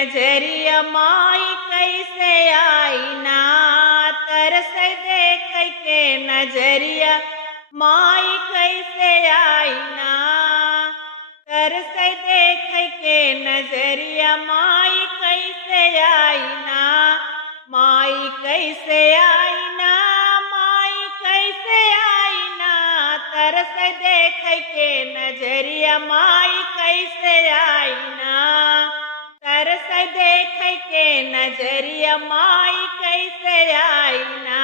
नजरिया माई कैसे आई ना, तरस देख के नजरिया माई कैसे आई ना, तरस देख के नजरिया माई कैसे आई ना, माई कैसे आई ना, माई कैसे आई ना, तरस देख के नजरिया माई कैसे आई ना, तरस देख के नजरिया माई कैसे आई ना।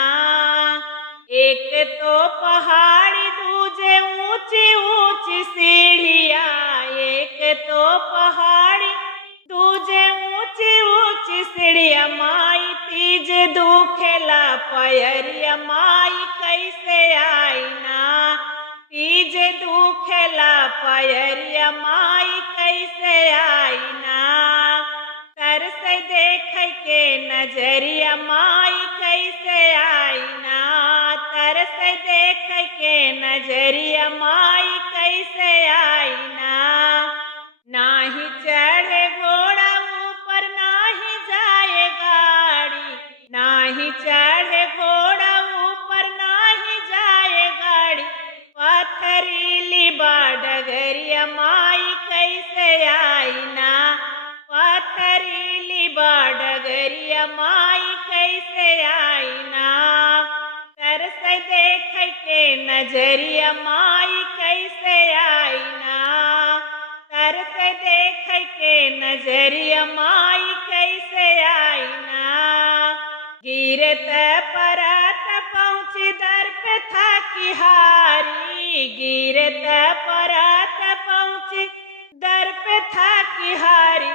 एक तो पहाड़ी दूजे ऊंची ऊंची सीढ़िया, एक तो पहाड़ी दूजे ऊंची ऊंची सीढ़िया, माई तीज दुखेला पयरिया माई कैसे आई ना, तीज दुखेला पयरिया माई कैसे आई ना, तरस देख के नजरिया माई कैसे आई ना, तरस देख के नजरिया माई कैसे आई ना। नाही चढ़े घोड़ा ऊपर नाही जाए गाड़ी, नाही चढ़े घोड़ा ऊपर नाही जाए गाड़ी, पथरीली बाडगरिया माई कैसे आई ना, पथरीली बाडगरिया माई कैसे आई ना, तरस देख के नजरिया माई कैसे आई ना, तरस देख के नजरिया माई कैसे आई ना। गिरत परत पहुँची दर पे था कि हारी, गिरत परत पहुँची दर पे था कि हारी,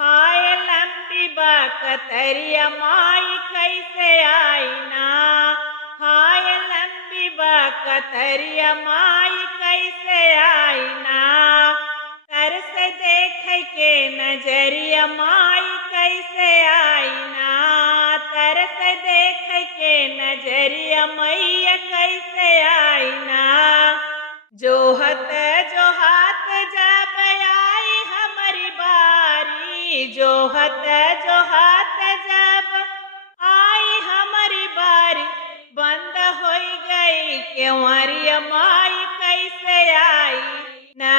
हाय लंबी बाकतरिया माई कैसे आई ना, हाय लंबी बाकतरिया माई कैसे आई ना, तरस देख के नजरिया माई कैसे आई ना, तरस देख के नजरिया मैया कैसे आई ना। जोहत जोहात जब आई हमारी बारी, जोहत जोहात जब आई हमारी बारी, बंद हो गई केवरिया माई कैसे आई ना,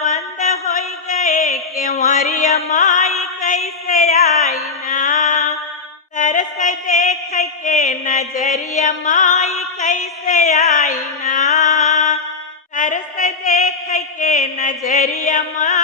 बंद हो गए केवरिया माई कैसे आई ना, तरस देख के नजरिया माई कैसे आई ना, तरस देख के नजरिया माई